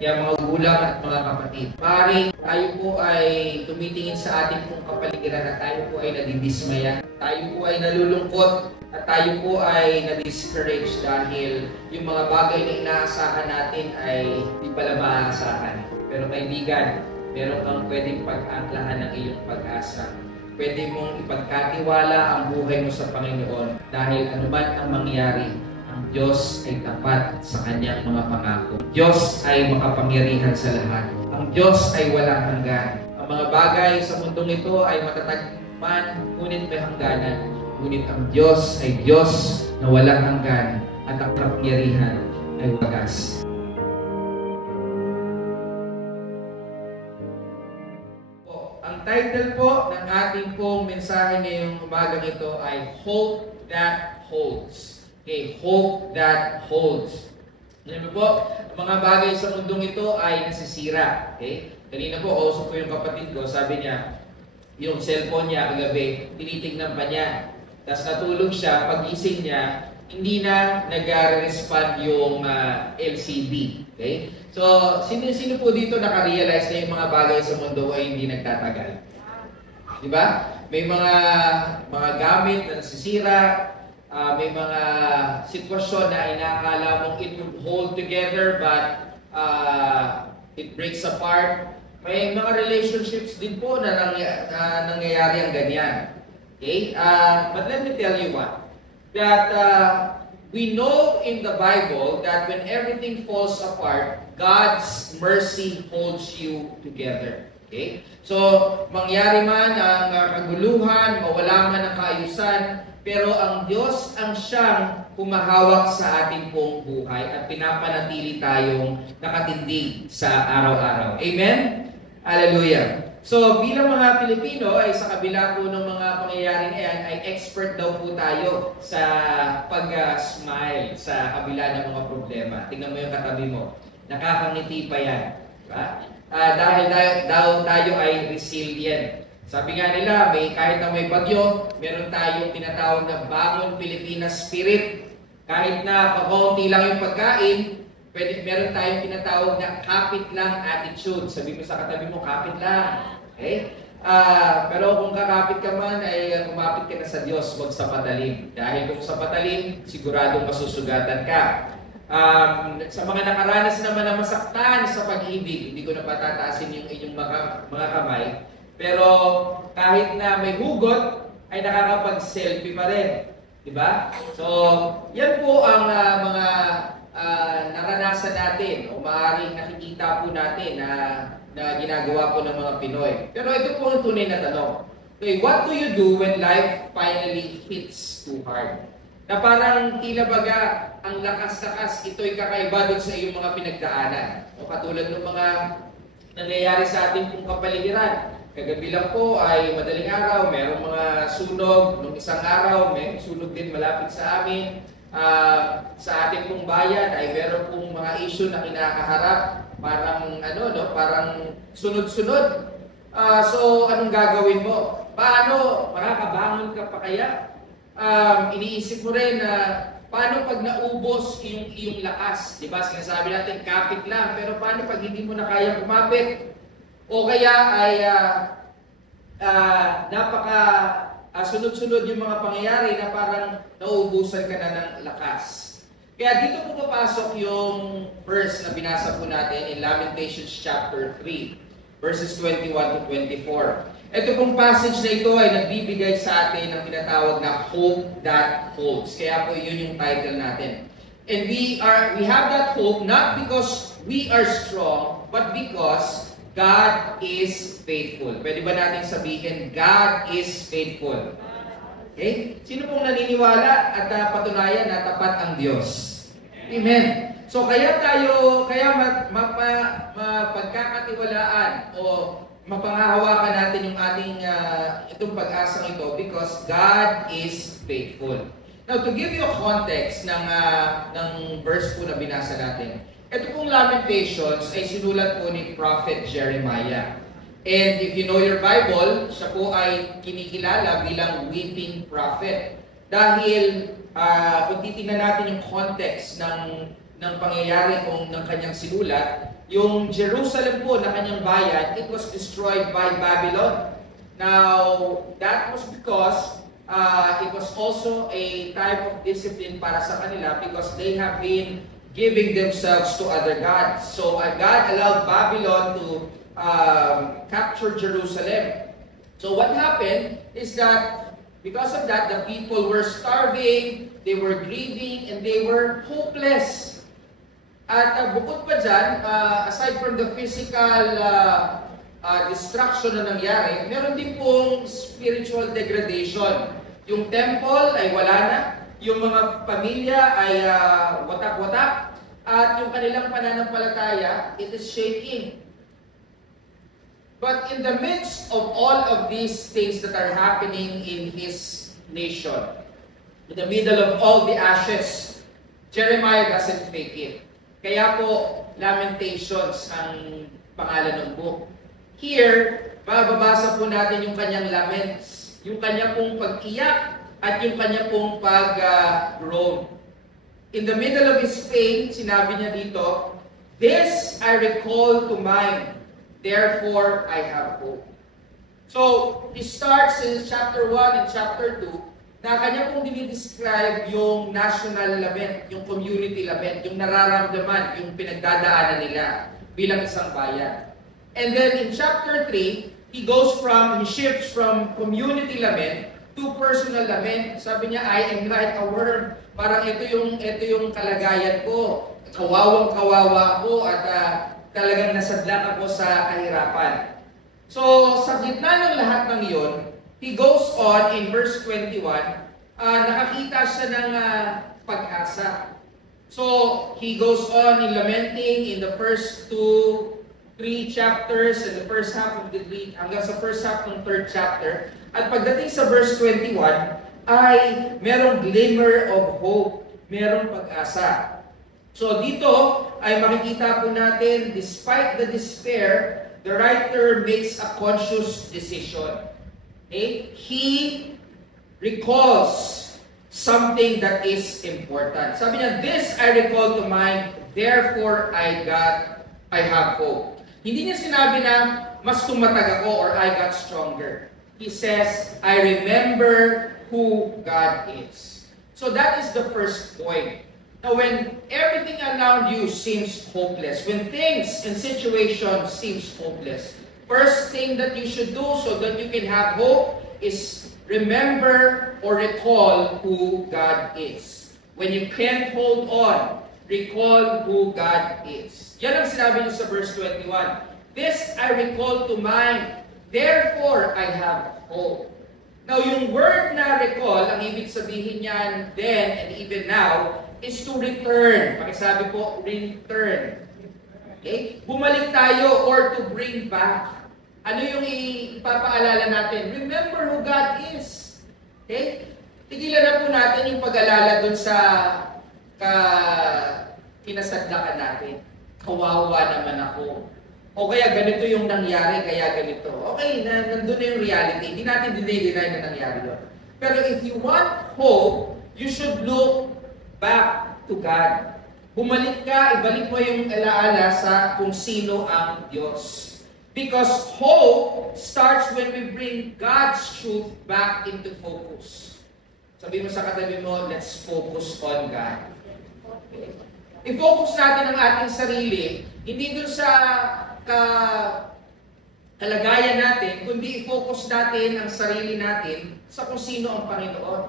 Kaya mga gulang at mga kapatid, maaaring tayo po ay tumitingin sa ating pong kapaligiran at tayo po ay nadidismaya, tayo po ay nalulungkot, at tayo po ay na-discourage dahil yung mga bagay na inaasahan natin ay hindi pala maaasahan. Pero kaibigan, meron kang pwedeng pag-aklahan ng iyong pag-asa. Pwede mong ipagkatiwala ang buhay mo sa Panginoon dahil anuman ang mangyari, ang Diyos ay tapat sa kanyang mga pangako. Diyos ay makapangyarihan sa lahat. Ang Diyos ay walang hanggan. Ang mga bagay sa mundong ito ay matatag man, ngunit may hangganan. Ngunit ang Diyos ay Diyos na walang hanggan at ang kapangyarihan ay wagas. Ang title po ng ating pong mensahe ngayong umagang ito ay Hope That Holds. Okay, Hope That Holds. Alam mo po, ang mga bagay sa mundong ito ay nasisira. Okay? Kanina po, also po yung kapatid ko, sabi niya, yung cellphone niya kagabi, tinitignan pa niya. Tapos natulog siya, pagising niya, hindi na nag-respond yung LCD. Okay? So, sino po dito nakarealize na yung mga bagay sa mundo ay hindi nagtatagal? Diba? May mga gamit na nasisira, may mga sitwasyon na inaakala mong it would hold together but it breaks apart. May mga relationships din po na nangyayari ang ganyan. Okay? But let me tell you what. That we know in the Bible that when everything falls apart, God's mercy holds you together. Okay? So, mangyari man ang kaguluhan, mawala man ang kaayusan, pero ang Diyos ang siyang humahawak sa ating pong buhay at pinapanatili tayong nakatindig sa araw-araw. Amen? Hallelujah! So, bilang mga Pilipino, ay sa kabila po ng mga pangyayaring yan, ay expert daw po tayo sa pag-smile sa kabila ng mga problema. Tingnan mo yung katabi mo. Nakakangiti pa yan. Diba? Dahil tayo ay resilient. Sabi nga nila, kahit na may bagyo, meron tayong tinatawag na Bangon Pilipinas Spirit. Kahit na pakaunti lang yung pagkain, meron tayong tinatawag na kapit lang attitude. Sabi mo sa katabi mo, kapit lang. Okay? Pero kung kakapit ka man, ay kumapit ka na sa Diyos, huwag sa patalim. Dahil kung sa patalim, siguradong masusugatan ka. Sa mga nakaranas naman na masaktan sa pag-ibig, hindi ko na patataasin yung inyong mga kamay. Pero kahit na may hugot, ay nakakapag-selfie pa rin. Diba? So, yan po ang mga naranasan natin o maaaring nakikita po natin na ginagawa po ng mga Pinoy. Pero ito po ang tunay na tanong. Okay, what do you do when life finally hits too hard? Na parang tila baga ang lakas-lakas, ito'y kakaiba doon sa iyong mga pinagdaanan. O katulad ng mga nangyayari sa ating pong kapaligiran. Kagabi lang po ay madaling araw, mayroong mga sunog. Nung isang araw, may sunog din malapit sa amin. Sa ating pong bayan ay meron pong mga issue na kinakaharap. Parang sunod-sunod. So, anong gagawin mo? Paano? Makakabangon ka pa kaya? Iniisip mo rin na paano pag naubos iyong lakas? Diba? Sinasabi natin, kapit lang. Pero paano pag hindi mo na kaya kumapit? O kaya ay sunod-sunod yung mga pangyayari na parang nauubusan ka na ng lakas. Kaya dito po papasok yung verse na binasa po natin in Lamentations chapter 3, verses 21 to 24. Ito pong passage na ito ay nagbibigay sa atin ng tinatawag na Hope That Holds. Kaya po yun yung title natin. And we have that hope not because we are strong, but because God is faithful. Pwede ba natin sabihin, God is faithful? Okay? Sino pong naniniwala at patunayan na tapat ang Diyos? Amen. So kaya mapagkakatiwalaan o mapangahawakan natin yung ating itong pag-asang ito because God is faithful. Now, to give you a context ng verse po na binasa natin, ito pong Lamentations ay sinulat po ni Prophet Jeremiah. And if you know your Bible, siya po ay kinikilala bilang weeping prophet. Dahil kung titingnan natin yung context ng pangyayari ng kanyang sinulat, Yung Jerusalem po na kanyang bayan, it was destroyed by Babylon. Now, that was because it was also a type of discipline para sa kanila because they have been giving themselves to other gods. So, God allowed Babylon to capture Jerusalem. So, what happened is that because of that, the people were starving, they were grieving, and they were hopeless. At bukod pa dyan, aside from the physical destruction na nangyari, meron din pong spiritual degradation. Yung temple ay wala na, yung mga pamilya ay watak-watak, at yung kanilang pananampalataya, it is shaking. But in the midst of all of these things that are happening in his nation, in the middle of all the ashes, Jeremiah doesn't fake it. Kaya po, Lamentations ang pangalan ng book. Here, bababasa po natin yung kanyang laments, yung kanya pong pag-iyak at yung kanya pong pag-groan. In the middle of his pain, sinabi niya dito, "This I recall to mind, therefore I have hope." So, he starts in chapter 1 and chapter 2 na kanya pong dinidescribe yung national lament, yung community lament, yung nararamdaman, yung pinagdadaanan nila bilang isang bayan. And then in chapter 3, he shifts from community lament to personal lament. Sabi niya, I am like a worm. Parang ito yung kalagayan ko. Kawawang-kawawa ako at talagang nasadlak ako sa kahirapan. So, sa gitna ng lahat ng iyon, he goes on in verse 21, nakakita siya ng pag-asa. So, he goes on in lamenting in the first 3 chapters, and the first half of the 3, hanggang sa first half ng 3rd chapter. At pagdating sa verse 21, ay merong glimmer of hope, merong pag-asa. So, dito ay makikita po natin, despite the despair, the writer makes a conscious decision. Okay? He recalls something that is important. Sabi niya, "This I recall to mind, therefore I have hope." Hindi niya sinabi na mas tumatag ako or I got stronger. He says, I remember who God is. So that is the first point. Now when everything around you seems hopeless, when things and situations seems hopeless, first thing that you should do so that you can have hope is remember or recall who God is. When you can't hold on, recall who God is. Yan ang sinabi niyo sa verse 21. "This I recall to mind, therefore I have hope." Now yung word na recall, ang ibig sabihin niyan then and even now, is to return. Pakisabi po, return. Okay? Bumalik tayo or to bring back. Ano yung ipapaalala natin? Remember who God is. Okay? Tigilan na po natin yung pag-alala dun sa kinasadlakan natin. Kawawa naman ako. O kaya ganito yung nangyari, kaya ganito. Okay, nandun na yung reality. Hindi natin dinay na nangyari doon. Pero if you want hope, you should look back to God. Bumalik ka, ibalik mo yung alaala sa kung sino ang Diyos. Because hope starts when we bring God's truth back into focus. Sabi mo sa katabi mo, let's focus on God. Okay. I-focus natin ang ating sarili, hindi dun sa kalagayan natin, kundi i-focus natin ang sarili natin sa kung sino ang Panginoon.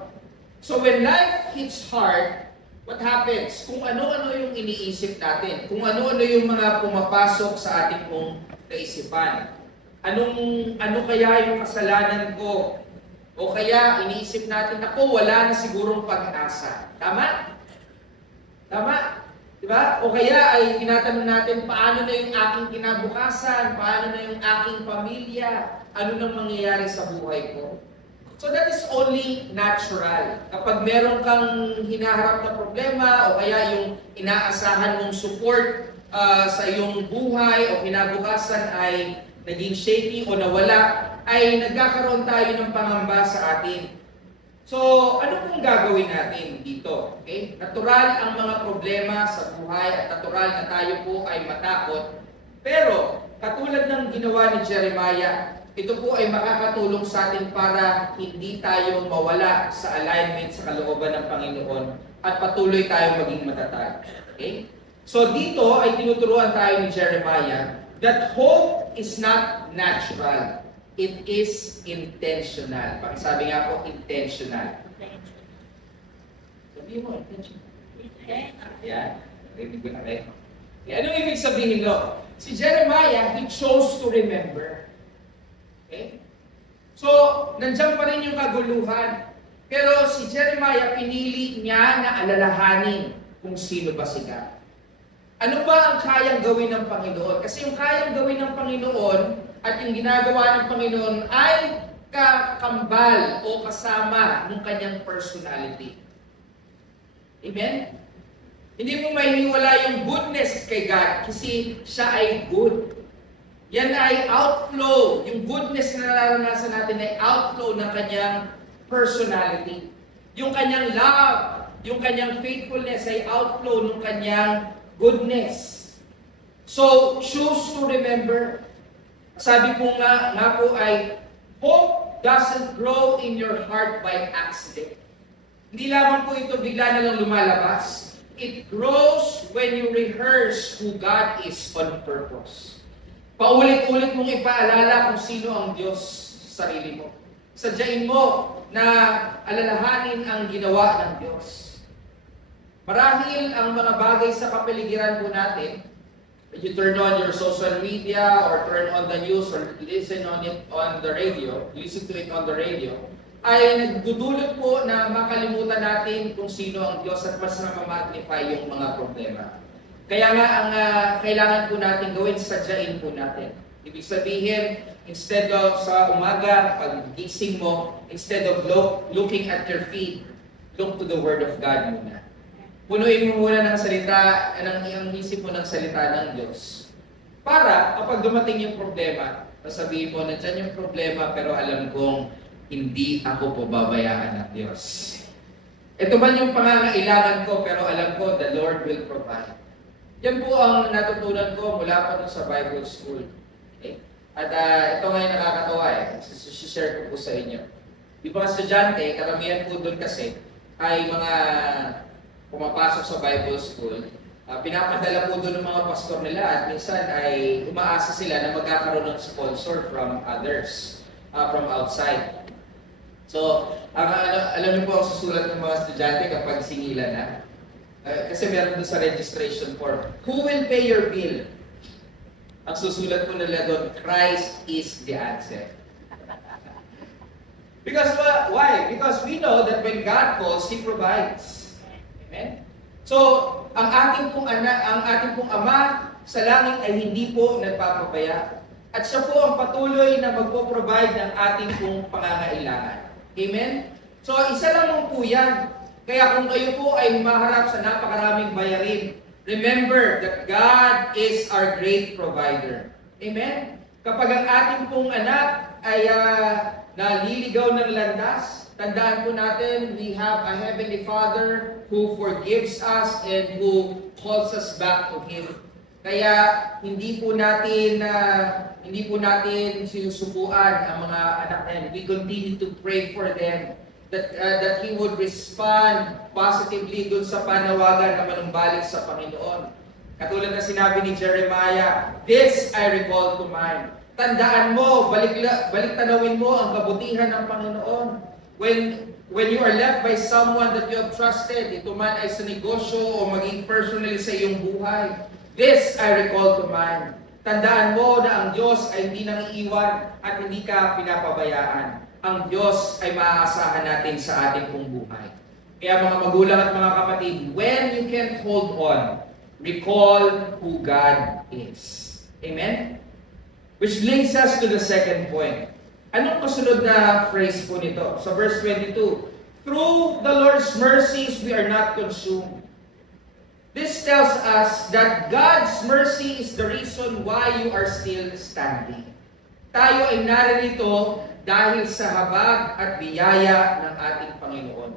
So when life hits hard, what happens? Kung ano-ano yung iniisip natin, kung ano-ano yung mga pumapasok sa ating pong kaisipan. Ano kaya yung kasalanan ko? O kaya iniisip natin, ako wala na sigurong pag-asa. Tama? Tama? Diba? O kaya ay tinatanong natin, paano na yung aking kinabukasan? Paano na yung aking pamilya? Ano nang mangyayari sa buhay ko? So that is only natural. Kapag meron kang hinaharap na problema o kaya yung inaasahan mong support sa iyong buhay o kinabukasan ay naging shaky o nawala, ay nagkakaroon tayo ng pangamba sa atin. So, ano pong gagawin natin dito? Okay? Natural ang mga problema sa buhay at natural na tayo po ay matakot. Pero, katulad ng ginawa ni Jeremiah, ito po ay makakatulong sa atin para hindi tayo mawala sa alignment sa kalooban ng Panginoon at patuloy tayo maging matatag. Okay? So dito ay tinuturuan tayo ni Jeremiah that hope is not natural. It is intentional. Pakisabi nga po, intentional. Sabihin mo, intentional. Yan. Rinig ko na rin. Anong ibig sabihin no? Si Jeremiah, he chose to remember. Okay? So, nandiyan pa rin yung kaguluhan. Pero si Jeremiah, pinili niya na alalahanin kung sino ba si God. Ano ba ang kayang gawin ng Panginoon? Kasi yung kayang gawin ng Panginoon at yung ginagawa ng Panginoon ay kakambal o kasama ng kanyang personality. Amen? Hindi mo mahihiwala yung goodness kay God kasi siya ay good. Yan ay outflow. Yung goodness na nararanasan natin ay outflow ng kanyang personality. Yung kanyang love, yung kanyang faithfulness ay outflow ng kanyang goodness. So, choose to remember. Sabi po nga po ay, hope doesn't grow in your heart by accident. Hindi lamang po ito bigla na lang lumalabas. It grows when you rehearse who God is on purpose. Paulit-ulit mong ipaalala kung sino ang Diyos sa sarili mo. Sadyain mo na alalahanin ang ginawa ng Diyos. Marahil ang mga bagay sa kapaligiran po natin, you turn on your social media or turn on the news or listen on it on the radio, listen to it on the radio, ay nagdudulot po na makalimutan natin kung sino ang Diyos at mas na-magnify yung mga problema. Kaya nga ang kailangan po natin gawin, sadyain po natin. Ibig sabihin, instead of sa umaga, pag-gising mo, instead of looking at your feet, look to the Word of God muna. Punuin mo muna ng salita, ang isip mo ng salita ng Diyos. Para kapag dumating yung problema, sabihin mo, nandiyan yung problema pero alam kong hindi ako pababayaan ng Diyos. Ito man yung pangangailangan ko pero alam ko the Lord will provide. Yan po ang natutunan ko mula pa sa Bible School. Okay? At ito nga yung nakakatawa share ko po sa inyo. Yung mga estudyante, karamihan po doon kasi ay mga pumapasok sa Bible School. Pinapadala po doon ng mga pastor nila at minsan ay umaasa sila na magkakaroon ng sponsor from others, from outside. So, alam niyo po ang susulat ng mga estudyante kapag singilan na. Kasi meron doon sa registration form. Who will pay your bill? Ang susulat po nila doon, Christ is the answer. Because why? Because we know that when God calls, He provides. Amen? So, ang ating pong Ama sa langit ay hindi po nagpapabaya. At siya po ang patuloy na magpo-provide ng ating pong pangangailangan. Amen? So, isa lang po yan. Kaya kung kayo po ay humaharap sa napakaraming bayarin, remember that God is our great provider. Amen? Kapag ang ating pong anak ay naliligaw ng landas, tandaan po natin, we have a Heavenly Father who forgives us and who calls us back to Him. Kaya hindi po natin sinusubuan ang mga anak natin. We continue to pray for them that He would respond positively dun sa panawagan na manumbalik sa Panginoon. Katulad na sinabi ni Jeremiah, this I recall to mind. Tandaan mo, balik tanawin mo ang kabutihan ng Panginoon. When you are left by someone that you have trusted, ito man ay sa negosyo o maging personally sa iyong buhay, this I recall to mind. Tandaan mo na ang Diyos ay hindi nang iiwan at hindi ka pinapabayaan. Ang Diyos ay maaasahan natin sa ating pong buhay. Kaya mga magulang at mga kapatid, when you can't hold on, recall who God is. Amen? Which leads us to the second point. Anong kasunod na phrase po nito? Sa verse 22, through the Lord's mercies we are not consumed. This tells us that God's mercy is the reason why you are still standing. Tayo ay naririto dahil sa habag at biyaya ng ating Panginoon.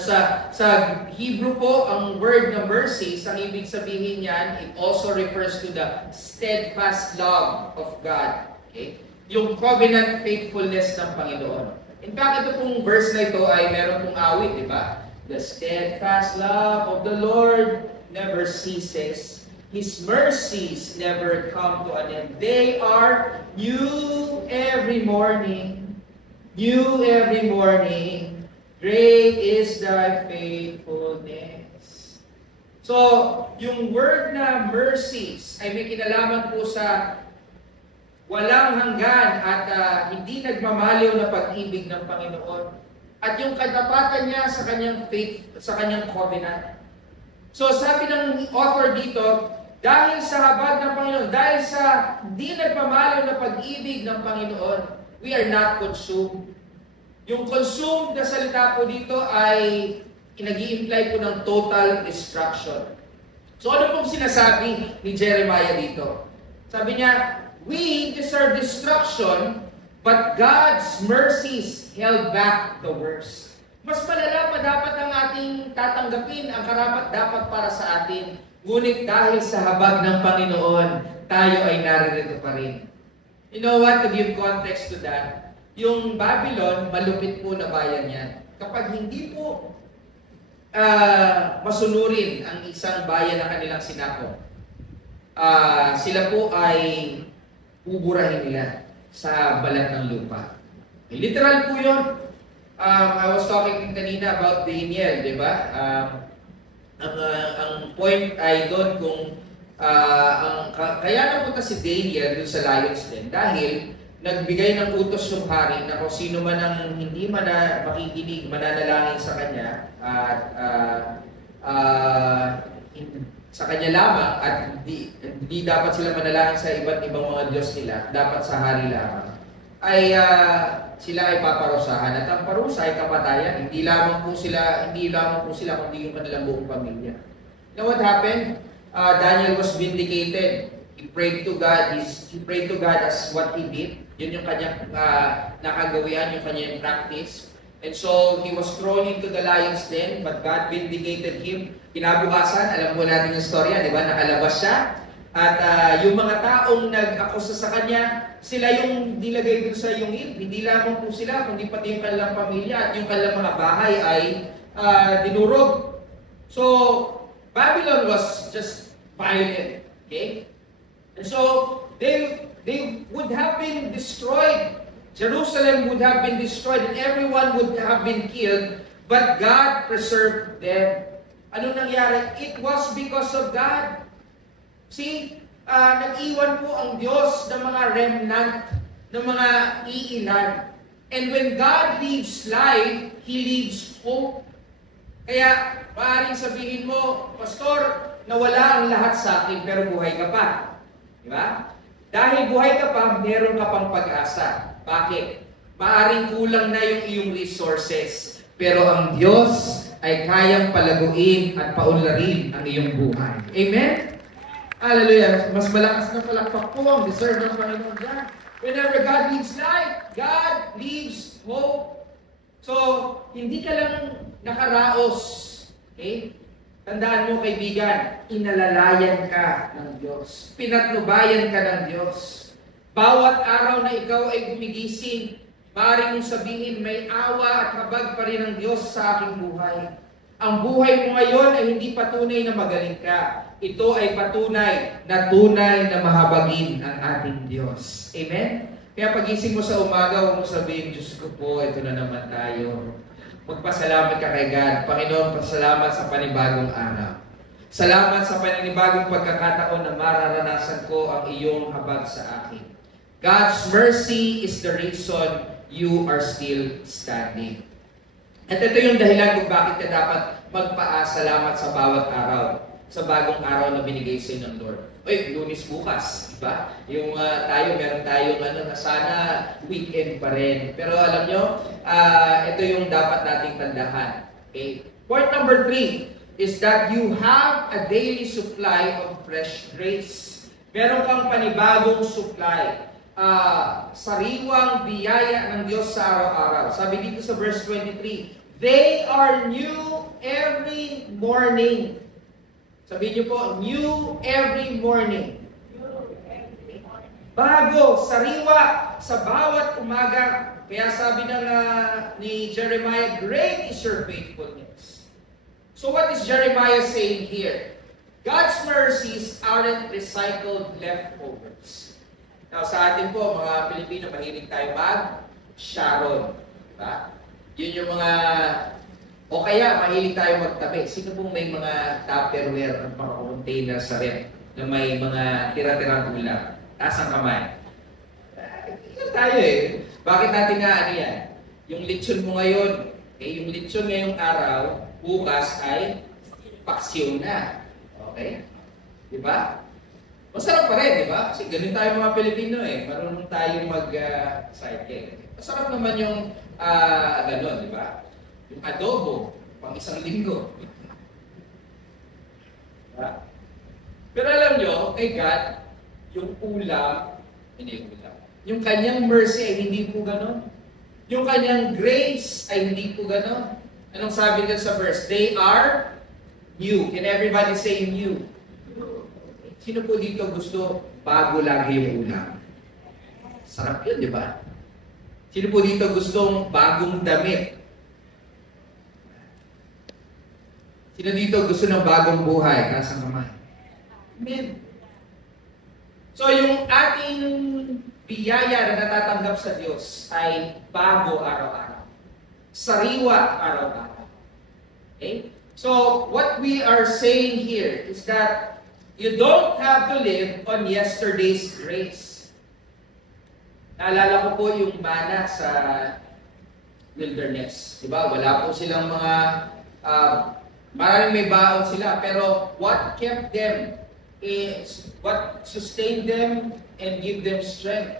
Sa Hebrew po, ang word na mercies, ang ibig sabihin niyan, it also refers to the steadfast love of God. Okay? Yung covenant faithfulness ng Panginoon. In fact, ito pong verse na ito ay meron pong awit, di ba? The steadfast love of the Lord never ceases. His mercies never come to an end. They are new every morning. New every morning. Great is thy faithfulness. So, yung word na mercies ay may kinalaman po sa walang hanggan at hindi nagmamaliw na pag-ibig ng Panginoon. At yung katapatan niya sa kanyang faith, sa kanyang covenant. So, sabi ng author dito, dahil sa habag ng Panginoon, dahil sa hindi nagmamaliw na pag-ibig ng Panginoon, we are not consumed. Yung consumed na salita po dito ay nag-i-imply po ng total destruction. So ano pong sinasabi ni Jeremiah dito? Sabi niya, we deserve destruction, but God's mercies held back the worst. Mas malala pa dapat ang ating tatanggapin, ang karapat dapat para sa atin. Ngunit dahil sa habag ng Panginoon, tayo ay naririto pa rin. You know what? To give context to that, yung Babylon, malupit po na bayan yan. Kapag hindi po masunurin ang isang bayan na kanilang sinakop, sila po ay buburahin nila sa balat ng lupa. Literal po yun. I was talking kanina about Daniel, di ba? Ang point ay doon kung kaya napunta si Daniel doon sa Lions Den dahil nagbigay ng utos yung hari na kung sino man ang hindi makikinig, mananalangin sa kanya at sa kanya lamang at hindi dapat sila manalangin sa iba't ibang mga Diyos nila, dapat sa hari lamang, ay sila ay paparusahan. At ang parusa ay kamatayan. Hindi lamang po sila, kundi yung kanilang buong pamilya. You know what happened? Daniel was vindicated. He prayed to God. He prayed to God as what he did. Yun yung kanyang nakagawian, yung kanyang practice. And so, he was thrown into the lion's den, but God vindicated him. Kinabukasan, alam mo natin yung storya, di ba? Nakalabas siya. At yung mga taong nag-akusa sa kanya, sila yung nilagay dun sa yungib. Hindi lamang po sila, kundi pati yung kanilang pamilya at yung kanilang mga bahay ay dinurog. So, Babylon was just violent. Okay? And so, they would have been destroyed. Jerusalem would have been destroyed and everyone would have been killed, but God preserved them. Ano nangyari? It was because of God. See, nag-iwan po ang Diyos ng mga remnant, ng mga iilan. And when God leaves life, He leaves hope. Kaya, maaaring sabihin mo, Pastor, nawala ang lahat sa akin, pero buhay ka pa. Di ba? Dahil buhay ka pa, meron ka pang pag-asa. Bakit? Maaaring kulang na yung iyong resources, pero ang Diyos ay kayang palaguin at paunlarin ang iyong buhay. Amen? Hallelujah. Mas malakas na palakpak po ang deserve ng Panginoon dyan. Whenever God leaves life, God leaves hope. So, hindi ka lang nakaraos. Okay? Tandaan mo, kaibigan, inalalayan ka ng Diyos. Pinatnubayan ka ng Diyos. Bawat araw na ikaw ay gumigising, maaaring mong sabihin, may awa at habag pa rin ng Diyos sa aking buhay. Ang buhay mo ngayon ay hindi patunay na magaling ka. Ito ay patunay na mahabagin ang ating Diyos. Amen? Kaya pagising mo sa umaga, huwag mo sabihin, Diyos ko po, ito na naman tayo. Magpasalamat ka kay God. Panginoon, pasalamat sa panibagong araw. Salamat sa panibagong pagkakataon na mararanasan ko ang iyong habag sa akin. God's mercy is the reason you are still standing. At ito yung dahilan kung bakit ka dapat magpasalamat sa bawat araw, sa bagong araw na binigay sa ng Lord. Uy, Lunes bukas, diba? Yung meron tayong na sana weekend pa rin. Pero alam nyo, ito yung dapat nating tandahan. Okay? Point number 3 is that you have a daily supply of fresh grace. Meron kang panibagong supply. Sariwang biyaya ng Diyos sa araw-araw. Sabi dito sa verse 23, They are new every morning. Sabihin niyo po, new every morning. Bago, sariwa, sa bawat umaga. Kaya sabi ni Jeremiah, great is your faithfulness. So what is Jeremiah saying here? God's mercies aren't recycled leftovers. Now sa atin po, mga Pilipino, mahilig tayo mag-sharon. Diba? Yun yung mga, o kaya mahilig tayo magtabi. Sino pong may mga Tupperware at mga container sa ref na may mga tira-tirang ulam? Taas ang kamay. Ito tayo eh. Bakit natin nga ano yan? Yung lechon mo ngayon, yung lechon ngayong araw, bukas ay paksyon na. Okay? Diba? Masarap pa rin, diba? Kasi ganun tayo mga Pilipino eh. Marunong tayo mag-cycle. Masarap naman yung ganun, diba? Yung adobo, pang isang linggo. Diba? Pero alam nyo, kay God, yung ulam, hindi yung ulam. Yung kanyang mercy ay hindi po ganon. Yung kanyang grace ay hindi po ganon. Anong sabi dyan sa verse? They are new. Can everybody say new? Sino po dito gusto bago lagi yung ulam? Sarap yun, di ba? Sino po dito gustong bagong damit? Sino dito gusto ng bagong buhay? Kasang kamay. Amen. So yung ating biyaya na natatanggap sa Diyos ay bago araw-araw. Sariwa araw-araw. Okay? So what we are saying here is that you don't have to live on yesterday's grace. Naalala ko po yung mana sa wilderness. Diba? Wala po silang mga, maraming may baon sila, pero what kept them is, what sustained them and give them strength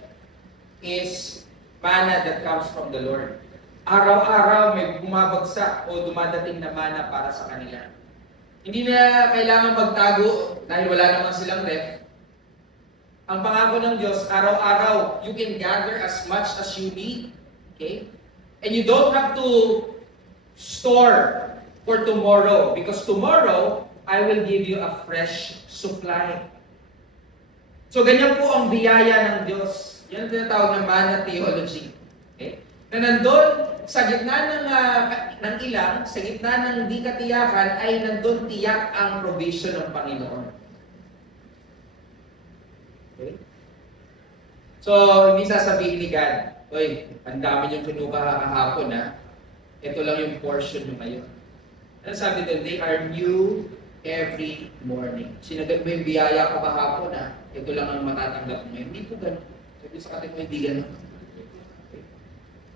is mana that comes from the Lord. Araw-araw may bumabagsak o dumadating na mana para sa kanila. Hindi na kailangan magtago dahil wala naman silang ref. Ang pangako ng Diyos, araw-araw, you can gather as much as you need. Okay? And you don't have to store for tomorrow because tomorrow, I will give you a fresh supply. So, ganyan po ang biyaya ng Diyos. Yan ang tinatawag ng mana theology. Okay? Na nandun, sa gitna ng ilang, sa gitna ng di katiyakan, ay nandun tiyak ang provision ng Panginoon. Okay? So, hindi sasabihin ni God, oy, ang dami niyong kinuha kahapon ha. Ito lang yung portion nyo ngayon. Ano sabi doon? They are new every morning. Sinagad mo yung biyaya ko kahapon ha. Ito lang ang matatanggap mo. Hindi po ganun. Sabi sa katin mo, hindi ganun.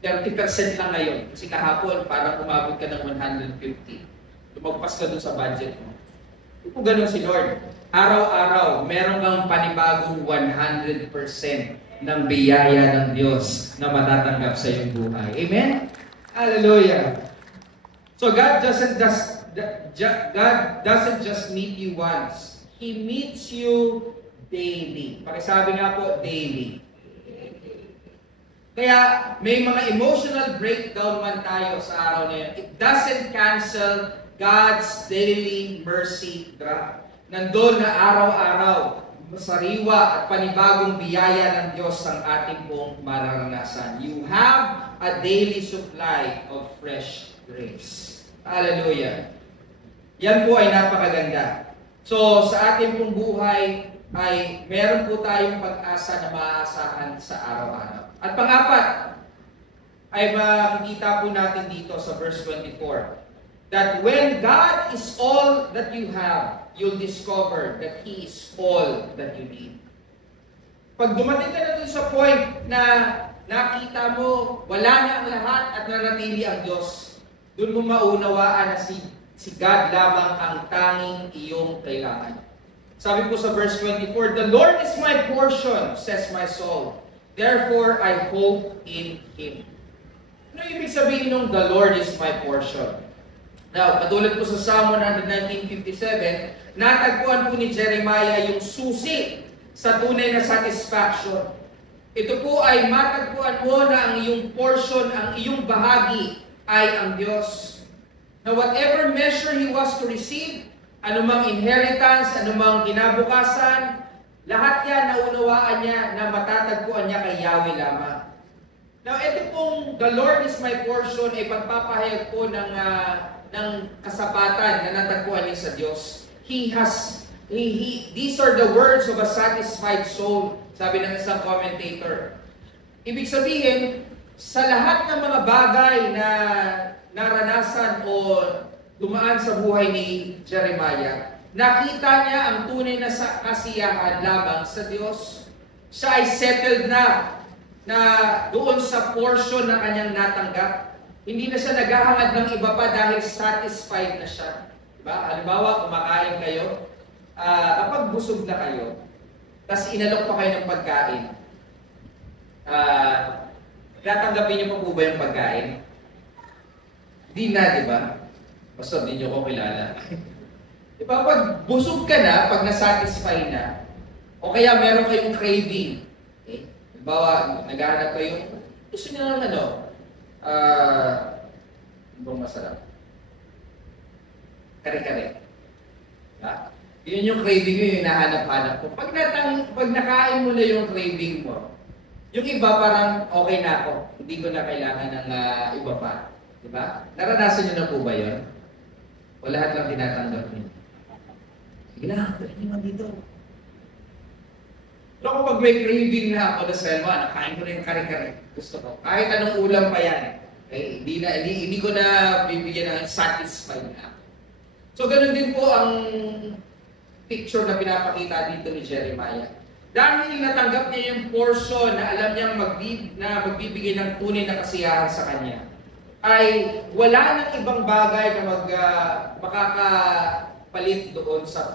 30% lang ngayon. Kasi kahapon, parang umabot ka ng 150. Lumagpas ka dun sa budget mo. Hindi po ganun si Lord. Araw-araw, meron kang panibagong 100% ng biyaya ng Diyos na matatanggap sa iyong buhay. Amen? Hallelujah! So God doesn't just meet you once. He meets you daily. Pakisabi nga po, daily. Kaya may mga emotional breakdown man tayo sa araw na yun. It doesn't cancel God's daily mercy drop. Nandun na araw-araw, sariwa at panibagong biyaya ng Diyos ang ating pong mararanasan. You have a daily supply of fresh grace. Hallelujah. Yan po ay napakaganda. So, sa ating pong buhay ay meron po tayong pag-asa na maaasahan sa araw-araw. At pang-apat, ay makikita po natin dito sa verse 24, that when God is all that you have, you'll discover that He is all that you need. Pag dumating ka na dun sa point na nakita mo, wala na ang lahat at nanatili ang Diyos, dun mo maunawaan na si God lamang ang tanging iyong kailangan. Sabi po sa verse 24, the Lord is my portion, says my soul. Therefore, I hope in Him. Ano ibig sabihin ng the Lord is my portion? Now, katulad po sa Psalm 119:57, natagpuan po ni Jeremiah yung susi sa tunay na satisfaction. Ito po ay matagpuan mo na ang iyong portion, ang iyong bahagi ay ang Diyos. na whatever measure he was to receive, anumang inheritance, anumang kinabukasan, lahat yan naunawaan niya na matatagpuan niya kay Yahweh lamang. Now, ito pong the Lord is my portion ay pagpapahayag po ng kasapatan na natagpuan niya sa Diyos. These are the words of a satisfied soul, sabi ng isang commentator. Ibig sabihin, sa lahat ng mga bagay na naranasan o dumaan sa buhay ni Jeremiah, nakita niya ang tunay na kasiyahan lamang sa Diyos. Siya ay settled na doon sa portion na kanyang natanggap. Hindi na siya naghahangad ng iba pa dahil satisfied na siya. Diba? Halimbawa, kumakain kayo, kapag busog na kayo, tapos inalok pa kayo ng pagkain, tatanggapin niyo pa po ba yung pagkain? Hindi na, di ba? Basta hindi niyo ko kilala. Diba, pag busog ka na, pag nasatisfy na, o kaya meron kayong craving, bawa, naghahanap kayo, gusto niyo ng ibang masarap. Kare-kare. Diba? Yun yung craving mo, yung hinahanap-hanap ko. Pag nakain mo na yung craving mo, yung iba parang okay na ako. Hindi ko na kailangan ng iba pa. Diba? Naranasan niyo na po ba yun? O lahat lang tinatanggap niyo? Sige na, pwede naman dito. Pero kapag may craving na ako na selma, nakain ko na yung kare-kare. Gusto ko. Kahit anong ulam pa yan. Hindi ko na bibigyan ng satisfied na. So, ganun din po ang picture na pinapakita dito ni Jeremiah. Dahil natanggap niya yung portion na alam niyang magbibigay ng tunay na kasiyahan sa kanya, ay wala nang ibang bagay na makakapalit doon sa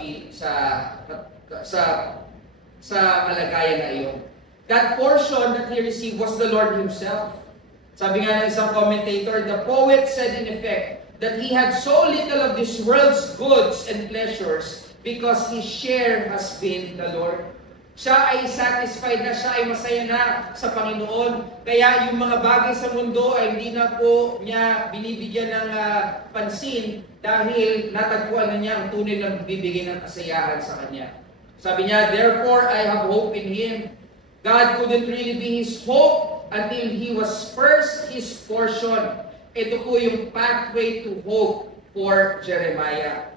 kalagayan na iyon. That portion that he received was the Lord Himself. Sabi nga ng isang commentator, the poet said in effect that he had so little of this world's goods and pleasures because his share has been the Lord. Siya ay satisfied na, siya ay masaya na sa Panginoon. Kaya yung mga bagay sa mundo ay hindi na po niya binibigyan ng pansin dahil natagpuan na niya ang tunay na bibigay ng kasayahan sa kanya. Sabi niya, therefore I have hope in Him. God couldn't really be His hope until He was first His portion. Ito po yung pathway to hope for Jeremiah.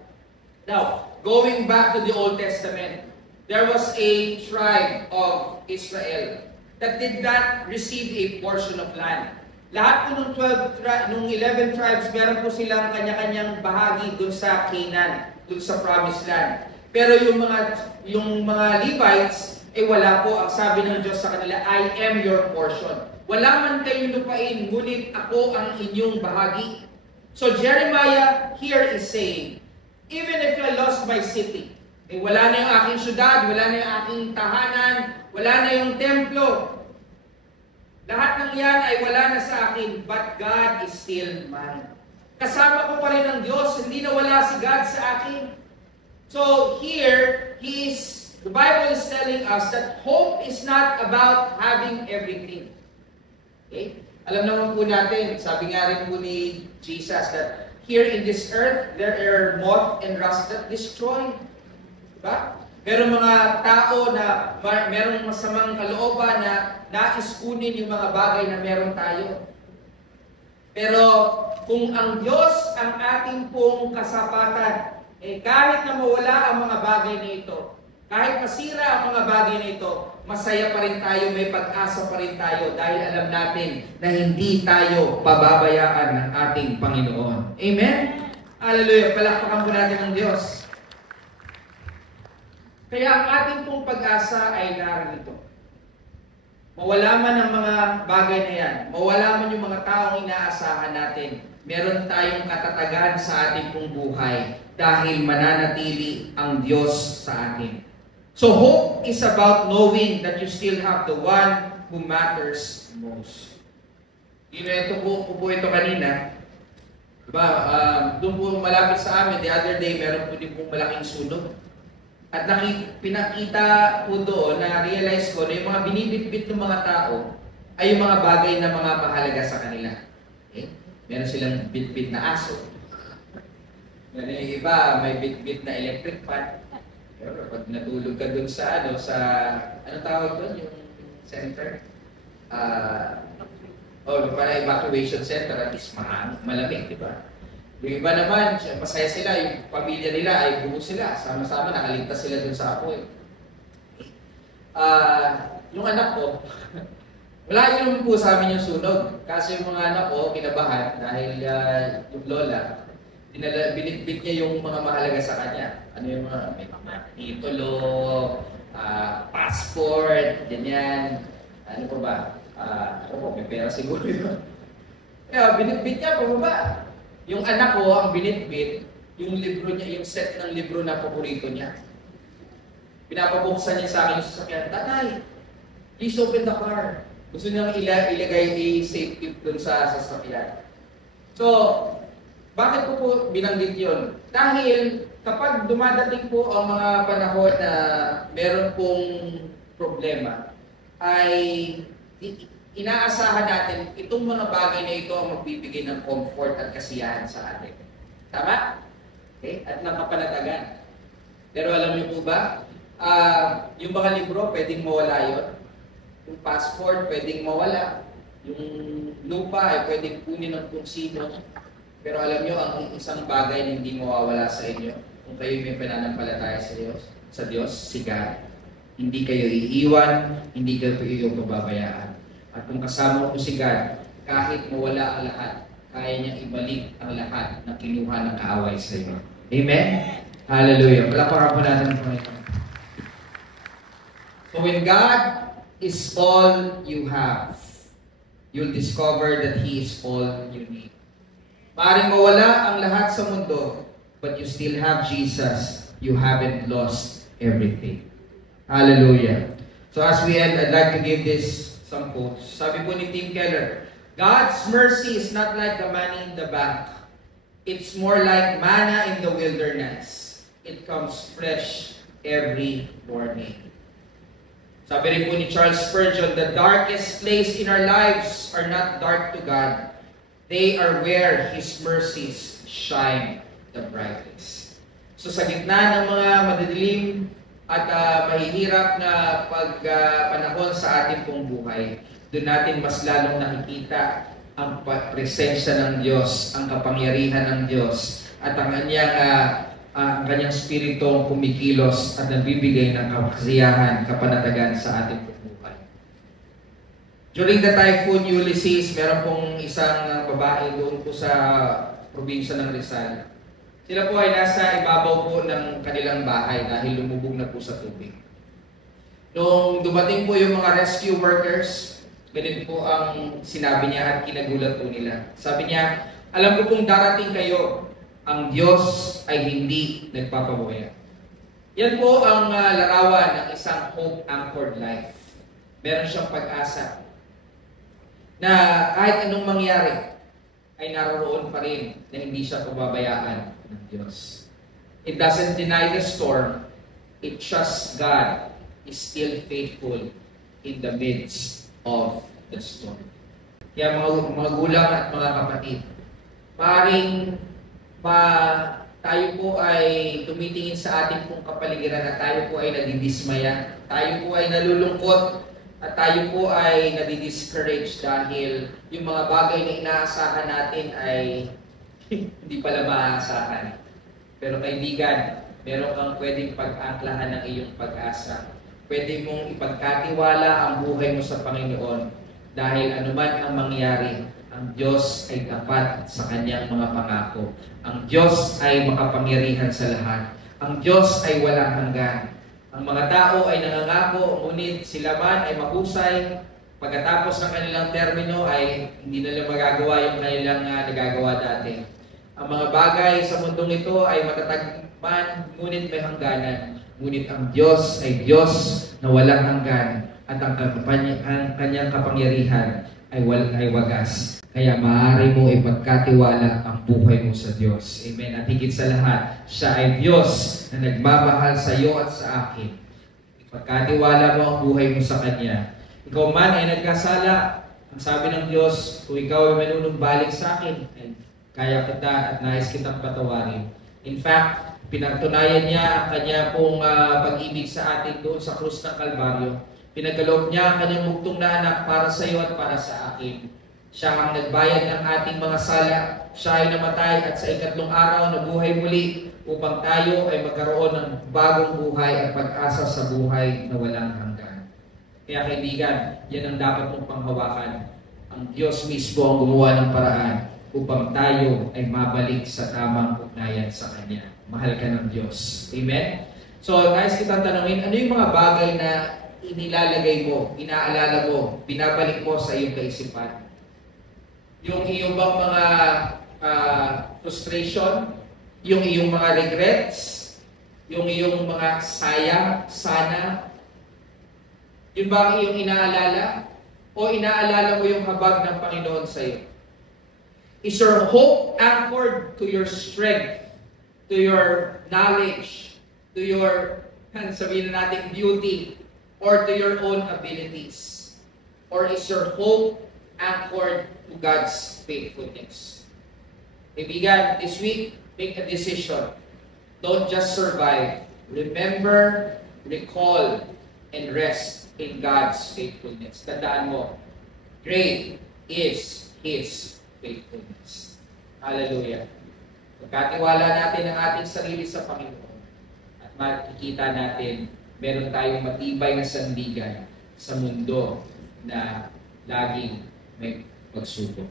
Now, going back to the Old Testament, there was a tribe of Israel that did not receive a portion of land. Lahat po nung 11 tribes, meron po silang kanya-kanyang bahagi dun sa Canaan, dun sa Promised Land. Pero yung mga Levites, wala po. Ang sabi ng Diyos sa kanila, I am your portion. Wala man kayong lupain, ngunit ako ang inyong bahagi. So Jeremiah here is saying, even if I lost my city, wala na yung aking syudad, wala na yung aking tahanan, wala na yung templo. Lahat ng yan ay wala na sa akin, but God is still mine. Kasama ko pa rin ang Diyos, hindi na wala si God sa akin. So here, the Bible is telling us that hope is not about having everything. Okay? Alam naman po natin, sabi nga rin po ni Jesus that here in this earth, there are moth and rust that destroy. Diba? Merong mga tao na merong masamang kalooban na nais kunin yung mga bagay na meron tayo. Pero kung ang Diyos ang ating pong kasapatan, kahit na mawala ang mga bagay na ito, kahit masira ang mga bagay na ito, masaya pa rin tayo, may pag-asa pa rin tayo dahil alam natin na hindi tayo pababayaan ng ating Panginoon. Amen? Hallelujah! Palakpakan po natin ang Diyos. Kaya ang ating pong pag-asa ay narito. Mawala man ang mga bagay na yan, mawala man yung mga taong inaasahan natin, meron tayong katatagan sa ating pong buhay dahil mananatili ang Diyos sa atin. So hope is about knowing that you still have the one who matters most. Ito po ito kanina. Diba, doon po malapit sa amin, the other day, meron po din pong malaking sunog. At pinakita po doon, na-realize ko na yung mga binibitbit ng mga tao ay yung mga bagay na mga mahalaga sa kanila. Okay? Meron silang bitbit na aso. Yan yung iba, may bit-bit na electric fan. Pero pag natulog ka dun sa ano tawag doon, yung center? Para evacuation center, at least malamig, di ba? Yung iba naman, masaya sila, yung pamilya nila ay buo sila, sama-sama, nakaligtas sila dun sa apoy. Yung anak ko, wala yun po sa amin yung sunog. Kasi yung mga anak ko, kinabahan dahil yung lola, binitbit niya yung mga mahalaga sa kanya. Ano yung mga titulo, passport, ganyan. Ano pa ba? May pera siguro yun. Kaya binitbit niya pababa. Yung anak ko, ang binitbit, yung libro niya, yung set ng libro na paborito niya. Pinapabuksan niya sa akin yung sasakyan, "Tatay, please open the car." Gusto niyang ilagay i-safety doon sa sasakyan. So, bakit ko po binanggit yun? Dahil kapag dumadating po ang mga panahon na meron pong problema, ay inaasahan natin itong mga bagay na ito ang magbibigay ng comfort at kasiyahan sa atin. Tama? Okay? At nakapanatagan. Pero alam niyo po ba, yung mga libro, pwedeng mawala yun. Yung passport, pwedeng mawala. Yung lupa ay pwedeng kunin ng kung sino. Pero alam niyo, ang isang bagay na hindi mawawala sa inyo, kung kayo may pananampalataya sa Diyos, si God, hindi kayo iiwan, hindi kayo pababayaan. At kung kasama ko si God, kahit mawala ang lahat, kaya niyang ibalik ang lahat na kinuha ng kaaway sa iyo. Amen? Hallelujah. Palakpakan po natin ang Panginoon. So when God is all you have, you'll discover that He is all you need. Maaaring mawala ang lahat sa mundo, but you still have Jesus. You haven't lost everything. Hallelujah. So as we end, I'd like to give this some quotes. Sabi po ni Tim Keller, God's mercy is not like the money in the bank. It's more like manna in the wilderness. It comes fresh every morning. Sabi rin po ni Charles Spurgeon, the darkest place in our lives are not dark to God. They are where His mercies shine the brightest. So sa gitna ng mga madidilim at mahihirap na panahon sa ating pong buhay, doon natin mas lalong nakikita ang presensya ng Diyos, ang kapangyarihan ng Diyos, at ang kanyang spiritong kumikilos at nagbibigay ng kasiyahan, kapanatagan sa ating buhay. During the Typhoon Ulysses, meron pong isang babae doon po sa probinsya ng Rizal. Sila po ay nasa ibabaw po ng kanilang bahay dahil lumubog na po sa tubig. Nung dumating po yung mga rescue workers, ganun po ang sinabi niya at kinagulat po nila. Sabi niya, alam ko pong darating kayo, ang Diyos ay hindi nagpapabuhay. Yan po ang larawan ng isang hope-anchored life. Meron siyang pag-asa na kahit anong mangyari, ay naroon pa rin na hindi siya pababayaan ng Diyos. It doesn't deny the storm. It trusts God is still faithful in the midst of the storm. Kaya mga gulang at mga kapatid, maaaring tayo po ay tumitingin sa ating pong kapaligiran at tayo po ay nadidismaya, tayo po ay nalulungkot, at tayo po ay nadidiscourage dahil yung mga bagay na inaasahan natin ay hindi pala maaasahan. Pero kaibigan, meron kang pwedeng pag-aklahan ng iyong pag-asa. Pwede mong ipagkatiwala ang buhay mo sa Panginoon dahil anuman ang mangyari, ang Diyos ay tapat sa kanyang mga pangako. Ang Diyos ay makapangyarihan sa lahat. Ang Diyos ay walang hanggan. Ang mga tao ay nangangako, ngunit sila man ay mahusay. Pagkatapos ng kanilang termino ay hindi nila magagawa yung kanilang nagagawa dati. Ang mga bagay sa mundong ito ay matatag man, ngunit may hangganan. Ngunit ang Diyos ay Diyos na walang hanggan at ang kanyang kapangyarihan ay wagas. Kaya maaari mo ipagkatiwala ang buhay mo sa Diyos. Amen. At higit sa lahat, siya ay Diyos na nagmamahal sa iyo at sa akin. Ipagkatiwala mo ang buhay mo sa Kanya. Ikaw man ay nagkasala, ang sabi ng Diyos, kung ikaw ay manunumbalik sa akin, ay kaya kita at nais kitang patawarin. In fact, pinatunayan niya ang kanya pong pag-ibig sa atin doon sa krus ng Kalbaryo. Pinagkaloob niya ang kanyang bugtong na anak para sa iyo at para sa akin. Siya ang nagbayad ng ating mga sala. Siya ay namatay at sa ikatlong araw nabuhay muli upang tayo ay magkaroon ng bagong buhay at pag-asa sa buhay na walang hanggan. Kaya kaibigan, yan ang dapat mong panghawakan. Ang Diyos mismo ang gumawa ng paraan upang tayo ay mabalik sa tamang ugnayan sa Kanya. Mahal ka ng Diyos. Amen? So, guys, kitang tanungin, ano yung mga bagay na inilalagay mo, inaalala mo, binabalik mo sa iyong kaisipan? Yung iyong bang mga frustration, yung iyong mga regrets, yung iyong mga sayang, sana, yun ba ang iyong inaalala? O inaalala mo yung habag ng Panginoon sa iyo? Is your hope anchored to your strength, to your knowledge, to your, sabihin na natin, beauty, or to your own abilities? Or is your hope anchored to God's faithfulness? Kaibigan, this week, make a decision. Don't just survive. Remember, recall, and rest in God's faithfulness. Tandaan mo, great is His faithfulness. Hallelujah. Pagkatiwala natin ang ating sarili sa Panginoon at makikita natin meron tayong matibay na sandigan sa mundo na laging may pagsubok.